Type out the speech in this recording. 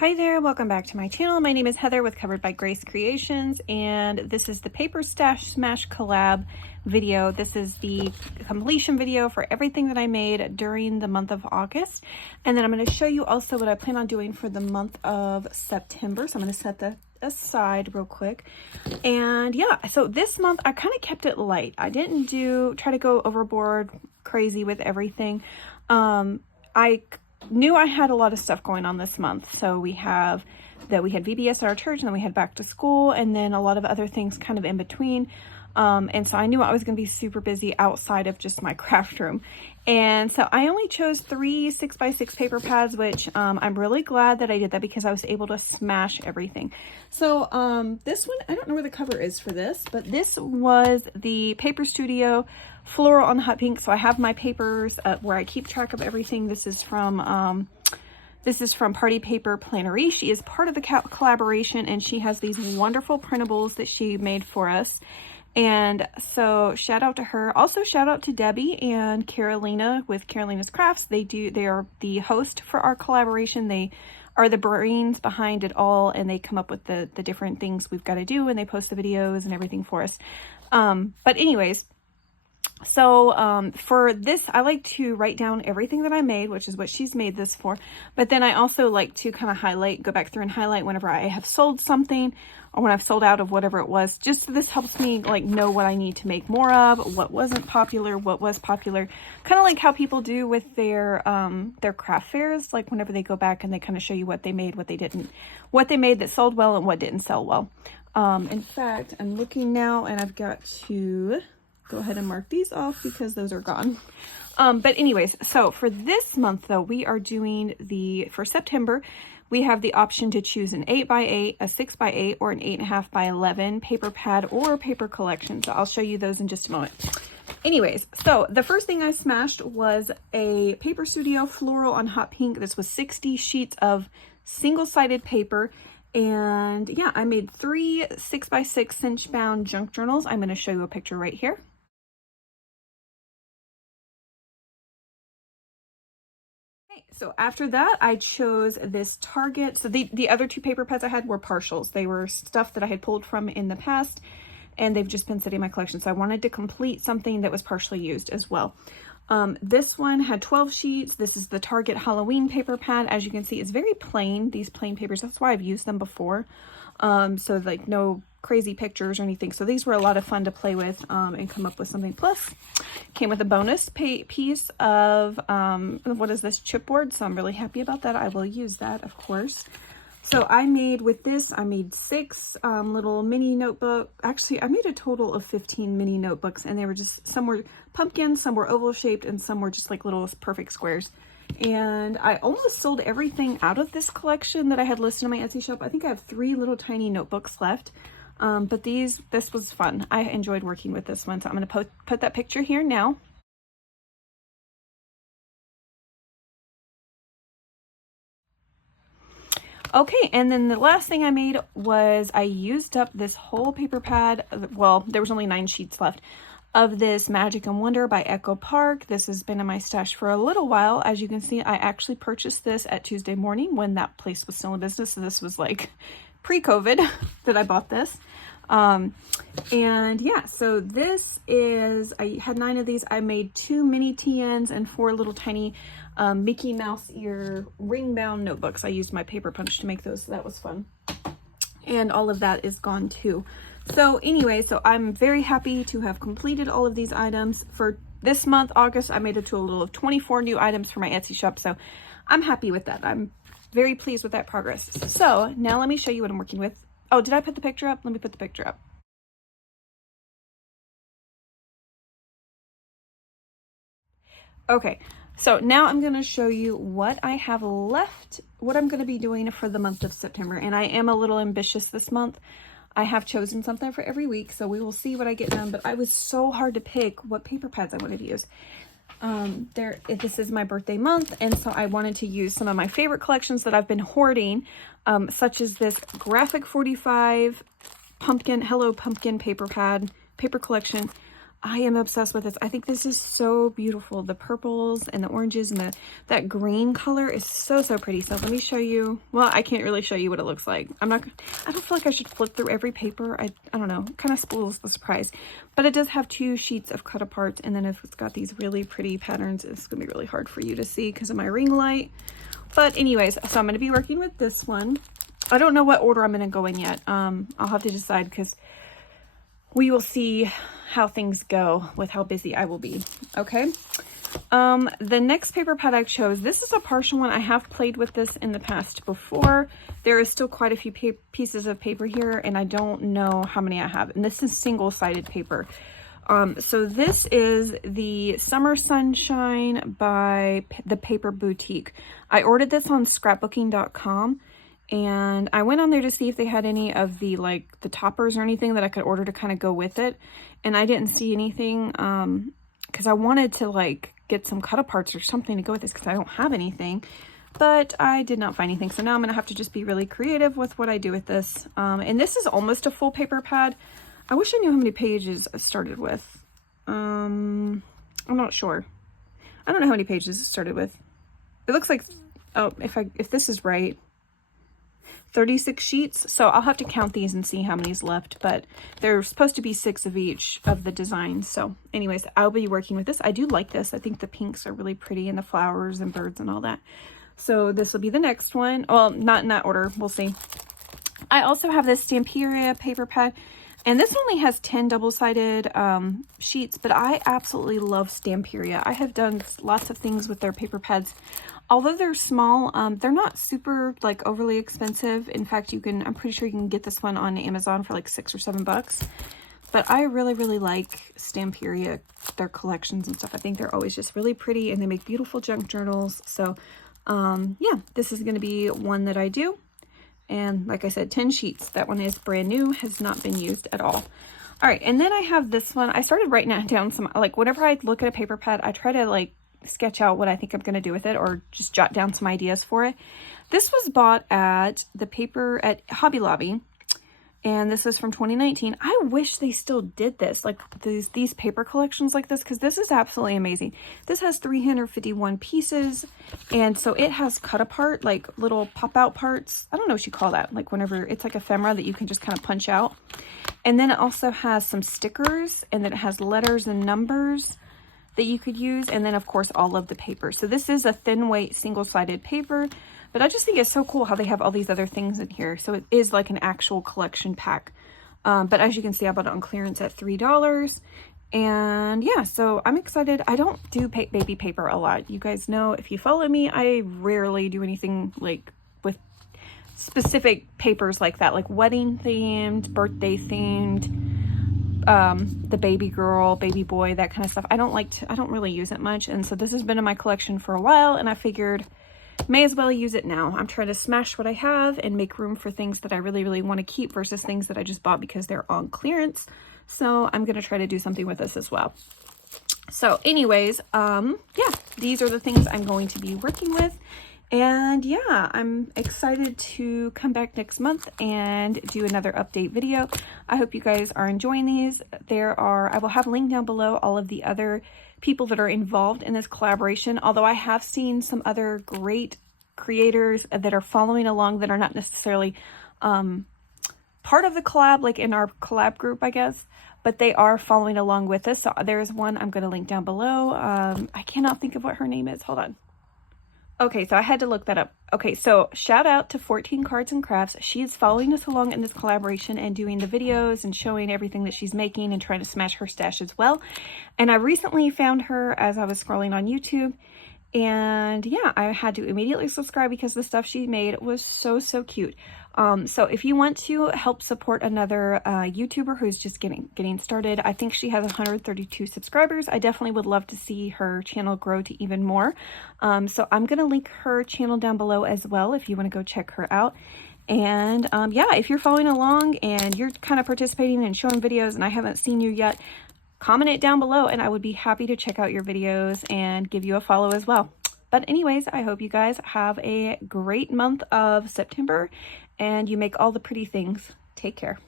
Hi there, welcome back to my channel. My name is Heather with Covered by Grace Creations, and this is the Paper Stash Smash collab video. This is the completion video for everything that I made during the month of August. And then I'm going to show you also what I plan on doing for the month of September. So I'm going to set that aside real quick. And yeah, so this month I kind of kept it light. I didn't try to go overboard crazy with everything. I knew I had a lot of stuff going on this month. So we had VBS at our church, and then we had back to school, and then a lot of other things kind of in between. And so I knew I was going to be super busy outside of just my craft room. And so I only chose 3 6x6 paper pads, which I'm really glad that I did that because I was able to smash everything. So this one, I don't know where the cover is for this, but this was the Paper Studio Floral on Hot Pink. So I have my papers where I keep track of everything. This is from Party Paper Plannery. She is part of the collaboration, and she has these wonderful printables that she made for us. And so shout out to her. Also shout out to Debbie and Carolina with Carolina's Crafts. They are the host for our collaboration. They are the brains behind it all, and they come up with the different things we've got to do, and they post the videos and everything for us. But anyways, so for this, I like to write down everything that I made, which is what she's made this for. But then I also like to kind of go back through and highlight whenever I have sold something or when I've sold out of whatever it was. Just so this helps me like know what I need to make more of, what wasn't popular, what was popular. Kind of like how people do with their craft fairs, like whenever they go back and they kind of show you what they made, what they made that sold well and what didn't sell well. In fact, I'm looking now and I've got to go ahead and mark these off because those are gone. But anyways, so for this month though, we are doing for September, we have the option to choose an 8x8, a 6x8, or an 8.5x11 paper pad or paper collection. So I'll show you those in just a moment. Anyways, so the first thing I smashed was a Paper Studio Floral on Hot Pink. This was 60 sheets of single-sided paper. And yeah, I made 3 6x6 cinch bound junk journals. I'm going to show you a picture right here. So after that, I chose this Target. So the other 2 paper pads I had were partials. They were stuff that I had pulled from in the past, and they've just been sitting in my collection. So I wanted to complete something that was partially used as well. This one had 12 sheets. This is the Target Halloween paper pad. As you can see, it's very plain, these plain papers. That's why I've used them before. So like no crazy pictures or anything. So these were a lot of fun to play with and come up with something. Plus, came with a bonus piece of, what is this, chipboard. So I'm really happy about that. I will use that, of course. So I made 6 little mini notebook. Actually, I made a total of 15 mini notebooks, and they were just, some were pumpkins, some were oval shaped, and some were just like little perfect squares. And I almost sold everything out of this collection that I had listed in my Etsy shop. I think I have 3 little tiny notebooks left. But this was fun. I enjoyed working with this one. So I'm going to put that picture here now. Okay, and then the last thing I made was I used up this whole paper pad. Well, there was only 9 sheets left of this Magic and Wonder by Echo Park. This has been in my stash for a little while. As you can see, I actually purchased this at Tuesday morning when that place was still in business. So this was like pre-COVID that I bought this. And yeah, so this is, I had 9 of these. I made 2 mini TNs and 4 little tiny Mickey Mouse ear ring bound notebooks. I used my paper punch to make those, so that was fun. And all of that is gone too. So anyway, so I'm very happy to have completed all of these items. For this month, August, I made a total of 24 new items for my Etsy shop. So I'm happy with that. I'm very pleased with that progress. So now let me show you what I'm working with. Oh, did I put the picture up? Let me put the picture up. Okay, so now I'm going to show you what I have left, what I'm going to be doing for the month of September. And I am a little ambitious this month. I have chosen something for every week, so we will see what I get done. But I was so hard to pick what paper pads I wanted to use. This is my birthday month, and so I wanted to use some of my favorite collections that I've been hoarding, such as this Graphic 45 Hello Pumpkin paper collection. I am obsessed with this. I think this is so beautiful. The purples and the oranges and that green color is so, so pretty. So let me show you. Well, I can't really show you what it looks like. I don't feel like I should flip through every paper. I don't know. It kind of spoils the surprise. But it does have 2 sheets of cut apart. And then if it's got these really pretty patterns, it's going to be really hard for you to see because of my ring light. But anyways, so I'm going to be working with this one. I don't know what order I'm going to go in yet. I'll have to decide because we will see how things go with how busy I will be. Okay. The next paper pad I chose, this is a partial one. I have played with this in the past before. There is still quite a few pieces of paper here, and I don't know how many I have. And this is single-sided paper. So this is the Summer Sunshine by the Paper Boutique. I ordered this on scrapbooking.com. And I went on there to see if they had any of the, like, the toppers or anything that I could order to kind of go with it. And I didn't see anything, because I wanted to, like, get some cut aparts or something to go with this because I don't have anything. But I did not find anything. So now I'm going to have to just be really creative with what I do with this. And this is almost a full paper pad. I wish I knew how many pages I started with. I'm not sure. I don't know how many pages it started with. It looks like, oh, if this is right, 36 sheets. So I'll have to count these and see how many's left, but there's supposed to be 6 of each of the designs. So anyways, I'll be working with this. I do like this. I think the pinks are really pretty and the flowers and birds and all that. So this will be the next one. Well, not in that order. We'll see. I also have this Stamperia paper pad, and this only has 10 double-sided sheets, but I absolutely love Stamperia. I have done lots of things with their paper pads. Although they're small, they're not super, like, overly expensive. In fact, I'm pretty sure you can get this one on Amazon for like $6 or $7. But I really, really like Stamperia, their collections and stuff. I think they're always just really pretty, and they make beautiful junk journals. So, yeah, this is going to be one that I do. And like I said, 10 sheets. That one is brand new, has not been used at all. All right, and then I have this one. I started writing down some, like, whenever I look at a paper pad, I try to, like, sketch out what I think I'm going to do with it, or just jot down some ideas for it. This was bought at Hobby Lobby, and this is from 2019. I wish they still did this, like these paper collections like this, because this is absolutely amazing. This has 351 pieces, and so it has cut apart, like little pop out parts. I don't know what you call that, like whenever it's like ephemera that you can just kind of punch out. And then it also has some stickers, and then it has letters and numbers that you could use, and then of course all of the paper. So this is a thin weight single-sided paper, but I just think it's so cool how they have all these other things in here. So it is like an actual collection pack. But as you can see, I bought it on clearance at $3. And yeah, so I'm excited. I don't do baby paper a lot. You guys know, if you follow me, I rarely do anything like with specific papers like that, like wedding themed, birthday themed, the baby girl, baby boy, that kind of stuff. I don't really use it much. And so this has been in my collection for a while, and I figured may as well use it now. I'm trying to smash what I have and make room for things that I really, really want to keep versus things that I just bought because they're on clearance. So I'm going to try to do something with this as well. So anyways, yeah, these are the things I'm going to be working with. And yeah, I'm excited to come back next month and do another update video. I hope you guys are enjoying these. I will have a link down below all of the other people that are involved in this collaboration. Although I have seen some other great creators that are following along that are not necessarily part of the collab, like in our collab group, I guess, but they are following along with us. So there's one I'm going to link down below. I cannot think of what her name is. Hold on. Okay, so I had to look that up. Okay, so shout out to 14 Cards and Crafts. She is following us along in this collaboration and doing the videos and showing everything that she's making and trying to smash her stash as well. And I recently found her as I was scrolling on YouTube. And yeah, I had to immediately subscribe because the stuff she made was so, so cute. So if you want to help support another YouTuber who's just getting started, I think she has 132 subscribers. I definitely would love to see her channel grow to even more. So I'm going to link her channel down below as well if you want to go check her out. And yeah, if you're following along and you're kind of participating and showing videos and I haven't seen you yet, comment it down below and I would be happy to check out your videos and give you a follow as well. But anyways, I hope you guys have a great month of September and you make all the pretty things. Take care.